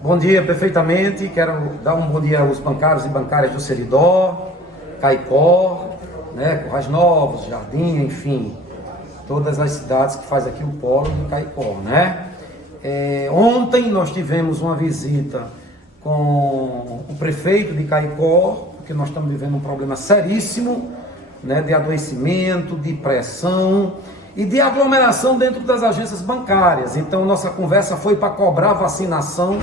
Bom dia, perfeitamente. Quero dar um bom dia aos bancários e bancárias do Seridó, Caicó, Currais Novos, Jardim, enfim, todas as cidades que faz aqui o polo de Caicó, Ontem nós tivemos uma visita com o prefeito de Caicó, porque nós estamos vivendo um problema seríssimo, de adoecimento, de pressão e de aglomeração dentro das agências bancárias. Então nossa conversa foi para cobrar vacinação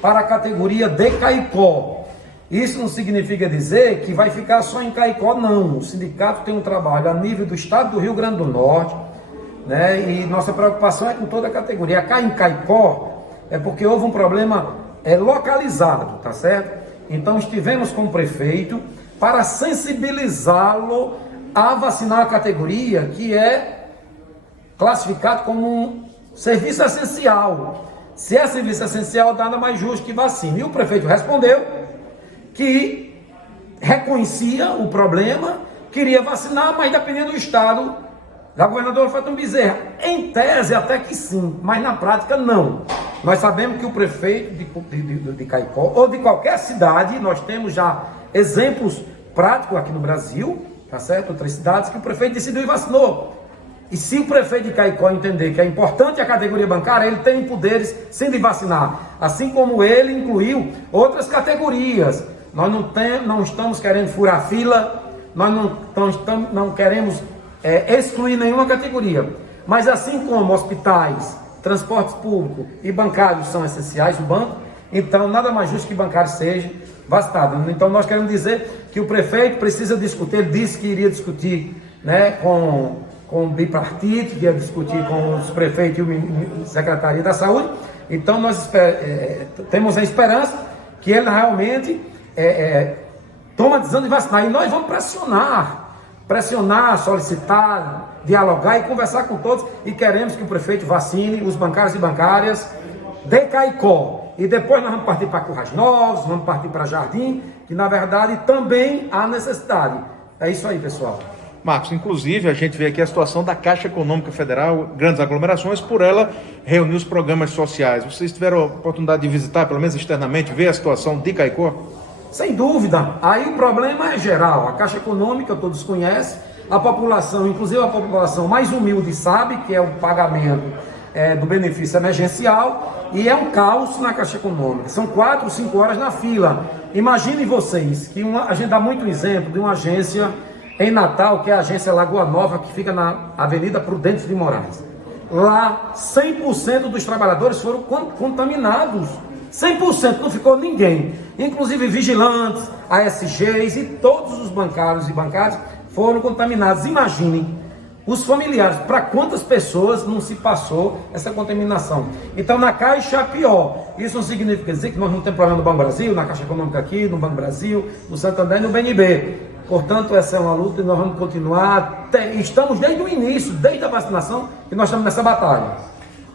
para a categoria de Caicó. Isso não significa dizer que vai ficar só em Caicó, não. O sindicato tem um trabalho a nível do estado do Rio Grande do Norte, e nossa preocupação é com toda a categoria. Cá em Caicó é porque houve um problema localizado, tá certo? Então estivemos com o prefeito para sensibilizá-lo a vacinar a categoria que é classificado como um serviço essencial. Se é serviço essencial, nada mais justo que vacina. E o prefeito respondeu que reconhecia o problema, queria vacinar, mas dependendo do estado, da governadora Fátima Bezerra. Em tese até que sim, mas na prática não. Nós sabemos que o prefeito de Caicó, ou de qualquer cidade, nós temos já exemplos práticos aqui no Brasil, tá certo? Outras cidades que o prefeito decidiu e vacinou. E se o prefeito de Caicó entender que é importante a categoria bancária, ele tem poderes sim de vacinar. Assim como ele incluiu outras categorias. Nós não estamos querendo furar fila, nós não queremos excluir nenhuma categoria. Mas assim como hospitais, transportes públicos e bancários são essenciais, o banco, então nada mais justo que bancário seja vacinado. Então nós queremos dizer que o prefeito precisa discutir, ele disse que iria discutir com o bipartite, que ia discutir com os prefeitos e a Secretaria da Saúde. Então nós temos a esperança que ele realmente toma a decisão de vacinar. E nós vamos pressionar, solicitar, dialogar e conversar com todos. E queremos que o prefeito vacine os bancários e bancárias de Caicó. E depois nós vamos partir para Currais Novos, vamos partir para Jardim, que na verdade também há necessidade. É isso aí, pessoal. Marcos, inclusive a gente vê aqui a situação da Caixa Econômica Federal, grandes aglomerações, por ela reunir os programas sociais. Vocês tiveram a oportunidade de visitar, pelo menos externamente, ver a situação de Caicó? Sem dúvida. Aí o problema é geral. A Caixa Econômica todos conhecem, a população, inclusive a população mais humilde, sabe que é o pagamento do benefício emergencial, e é um caos na Caixa Econômica. São 4, 5 horas na fila. Imaginem vocês que a gente dá muito exemplo de uma agência em Natal, que é a agência Lagoa Nova, que fica na Avenida Prudente de Moraes. Lá, 100% dos trabalhadores foram contaminados. 100%, não ficou ninguém. Inclusive vigilantes, ASGs e todos os bancários e bancárias foram contaminados. Imaginem os familiares, para quantas pessoas não se passou essa contaminação. Então na Caixa é pior. Isso não significa dizer que nós não temos problema no Banco Brasil, na Caixa Econômica aqui, no Banco Brasil, no Santander e no BNB. Portanto, essa é uma luta e nós vamos continuar. Estamos desde o início, desde a vacinação, que nós estamos nessa batalha.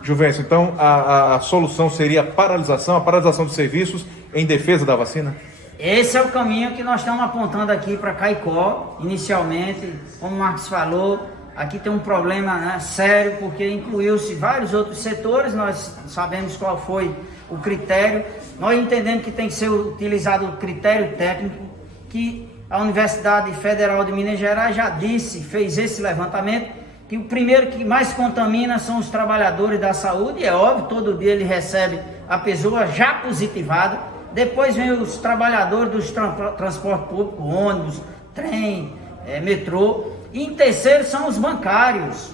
Juvencio, então a solução seria a paralisação dos serviços em defesa da vacina? Esse é o caminho que nós estamos apontando aqui para Caicó, inicialmente. Como o Marcos falou, aqui tem um problema sério, porque incluiu-se vários outros setores, nós sabemos qual foi o critério. Nós entendemos que tem que ser utilizado o critério técnico, que a Universidade Federal de Minas Gerais já disse, fez esse levantamento, que o primeiro que mais contamina são os trabalhadores da saúde. E é óbvio, todo dia ele recebe a pessoa já positivada. Depois vem os trabalhadores dos transporte público, ônibus, trem, metrô. E em terceiro são os bancários.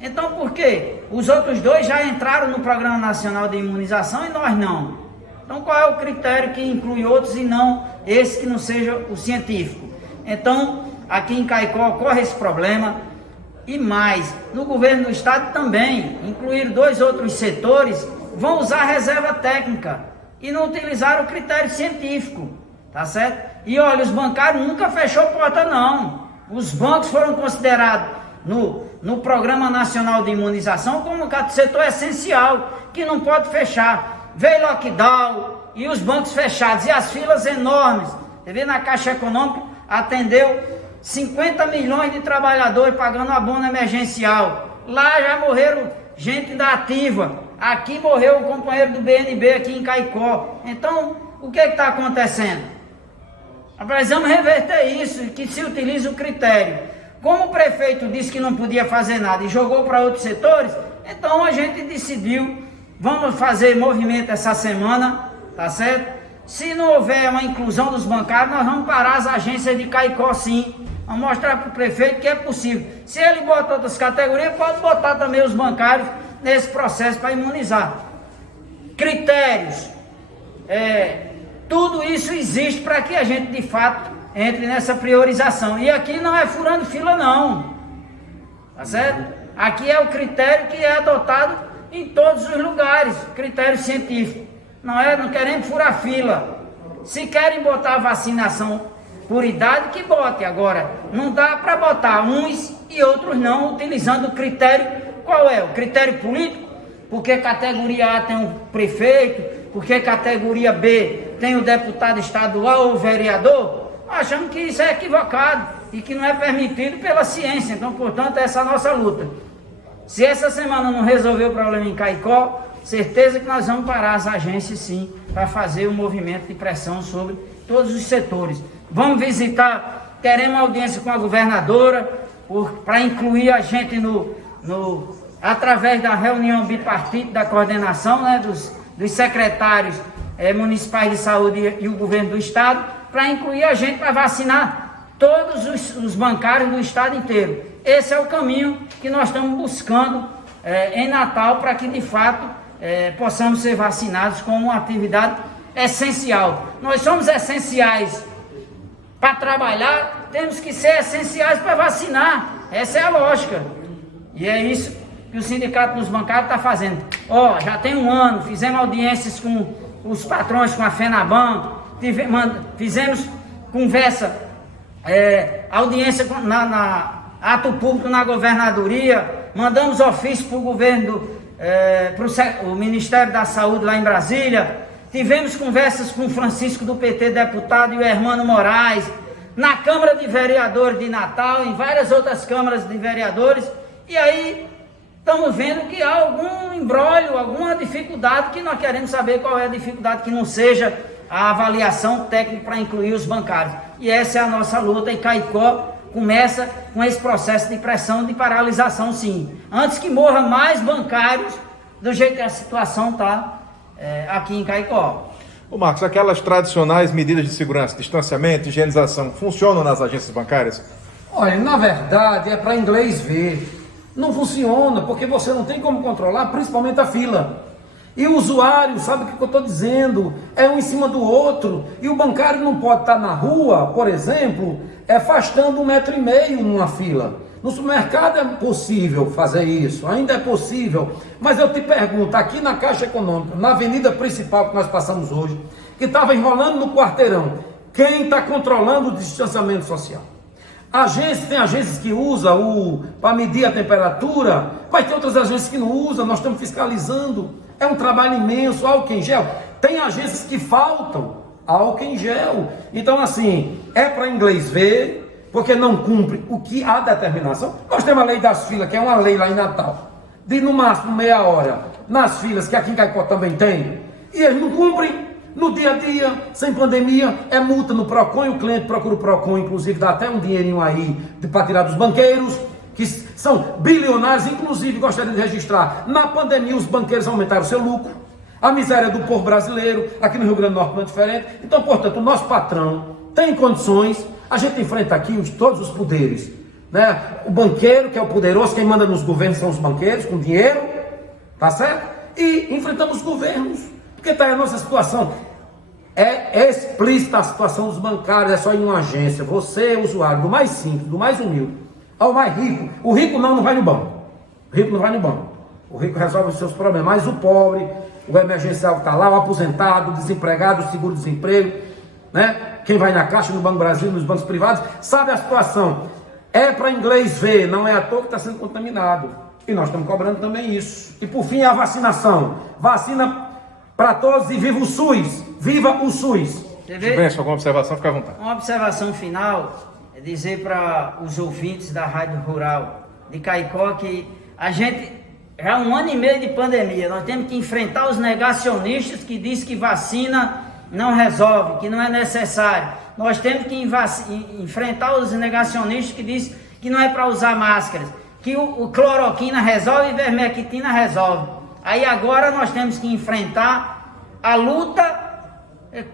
Então por quê? Os outros dois já entraram no Programa Nacional de Imunização e nós não. Então qual é o critério que inclui outros e não esse que não seja o científico? Então aqui em Caicó ocorre esse problema. E mais, no governo do estado também, incluir 2 outros setores, vão usar reserva técnica e não utilizar o critério científico, tá certo? E olha, os bancários nunca fechou porta não. Os bancos foram considerados no Programa Nacional de Imunização como um setor essencial, que não pode fechar. Veio lockdown e os bancos fechados e as filas enormes. Você vê, na Caixa Econômica atendeu 50 milhões de trabalhadores pagando abono emergencial. Lá já morreram gente da ativa, Aqui morreu o companheiro do BNB aqui em Caicó. Então, o que está acontecendo? Precisamos reverter isso, que se utilize o critério. Como o prefeito disse que não podia fazer nada e jogou para outros setores, então a gente decidiu, vamos fazer movimento essa semana, tá certo? Se não houver uma inclusão dos bancários, nós vamos parar as agências de Caicó sim. Vamos mostrar para o prefeito que é possível. Se ele bota outras categorias, pode botar também os bancários nesse processo para imunizar. Critérios. Tudo isso existe para que a gente de fato entre nessa priorização. E aqui não é furando fila não. Tá certo? Aqui é o critério que é adotado em todos os lugares. Critério científico. Não queremos furar fila. Se querem botar vacinação por idade, que bote. Agora, não dá para botar uns e outros não, utilizando o critério. Qual é? O critério político? Porque categoria A tem o prefeito, porque categoria B tem o deputado estadual ou vereador. Achamos que isso é equivocado e que não é permitido pela ciência. Então, portanto, essa é a nossa luta. Se essa semana não resolver o problema em Caicó, certeza que nós vamos parar as agências sim, para fazer um movimento de pressão sobre todos os setores. Vamos visitar, teremos audiência com a governadora, para incluir a gente através da reunião bipartite da coordenação, né, dos secretários municipais de saúde e o governo do estado, para incluir a gente para vacinar todos os bancários do estado inteiro. Esse é o caminho que nós estamos buscando em Natal, para que de fato possamos ser vacinados como uma atividade essencial. Nós somos essenciais para trabalhar, temos que ser essenciais para vacinar. Essa é a lógica. E é isso que o Sindicato dos Bancários está fazendo. Já tem um ano, fizemos audiências com os patrões, com a FENABAN, fizemos conversa, audiência na ato público na governadoria, mandamos ofício para o governo, para o Ministério da Saúde lá em Brasília, tivemos conversas com o Francisco do PT, deputado, e o Hermano Moraes, na Câmara de Vereadores de Natal, em várias outras câmaras de vereadores, e aí estamos vendo que há algum imbróglio, alguma dificuldade, que nós queremos saber qual é a dificuldade, que não seja a avaliação técnica para incluir os bancários. E essa é a nossa luta, e Caicó começa com esse processo de pressão, de paralisação sim. Antes que morra mais bancários, do jeito que a situação está aqui em Caicó. Ô Marcos, aquelas tradicionais medidas de segurança, distanciamento, higienização, funcionam nas agências bancárias? Olha, na verdade é para inglês ver. Não funciona, porque você não tem como controlar, principalmente a fila. E o usuário, sabe o que eu estou dizendo? É um em cima do outro. E o bancário não pode estar na rua, por exemplo, afastando 1,5 metro numa fila. No supermercado é possível fazer isso, ainda é possível. Mas eu te pergunto, aqui na Caixa Econômica, na avenida principal que nós passamos hoje, que estava enrolando no quarteirão, quem está controlando o distanciamento social? Tem agências que usam para medir a temperatura, vai ter outras agências que não usam, nós estamos fiscalizando. É um trabalho imenso, álcool em gel. Tem agências que faltam álcool em gel. Então, assim, é para inglês ver, porque não cumpre o que há determinação. Nós temos a lei das filas, que é uma lei lá em Natal, de no máximo meia hora, nas filas, que aqui em Caicó também tem, e eles não cumprem. No dia a dia, sem pandemia, é multa no PROCON, e o cliente procura o PROCON, inclusive dá até um dinheirinho aí para tirar dos banqueiros, que são bilionários. Inclusive, gostaria de registrar, na pandemia os banqueiros aumentaram seu lucro, a miséria do povo brasileiro, aqui no Rio Grande do Norte não é diferente. Então, portanto, o nosso patrão tem condições, a gente enfrenta aqui todos os poderes, né? O banqueiro, que é o poderoso, quem manda nos governos são os banqueiros, com dinheiro, tá certo? E enfrentamos os governos, porque está a nossa situação. É explícita a situação dos bancários, é só em uma agência. Você, usuário, do mais simples, do mais humilde, ao mais rico. O rico não vai no banco. O rico não vai no banco. O rico resolve os seus problemas. Mas o pobre, o emergencial está lá, o aposentado, o desempregado, o seguro-desemprego, né? Quem vai na Caixa, no Banco Brasil, nos bancos privados, sabe a situação. É para inglês ver, não é à toa que está sendo contaminado. E nós estamos cobrando também isso. E por fim, a vacinação. Vacina para todos e viva o SUS! Viva o SUS! Benção, alguma observação? Fica à vontade. Uma observação final é dizer para os ouvintes da Rádio Rural de Caicó que a gente já 1 ano e meio de pandemia, nós temos que enfrentar os negacionistas que dizem que vacina não resolve, que não é necessário. Nós temos que enfrentar os negacionistas que dizem que não é para usar máscaras, que o cloroquina resolve e ivermectina resolve. Aí agora nós temos que enfrentar a luta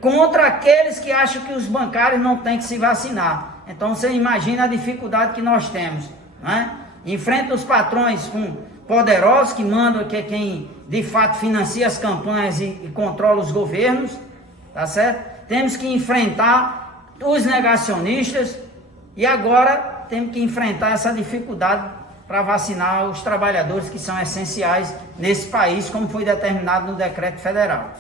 contra aqueles que acham que os bancários não têm que se vacinar. Então você imagina a dificuldade que nós temos, né? Enfrenta os patrões poderosos que mandam, que é quem de fato financia as campanhas e controla os governos, tá certo? Temos que enfrentar os negacionistas e agora temos que enfrentar essa dificuldade para vacinar os trabalhadores que são essenciais nesse país, como foi determinado no decreto federal.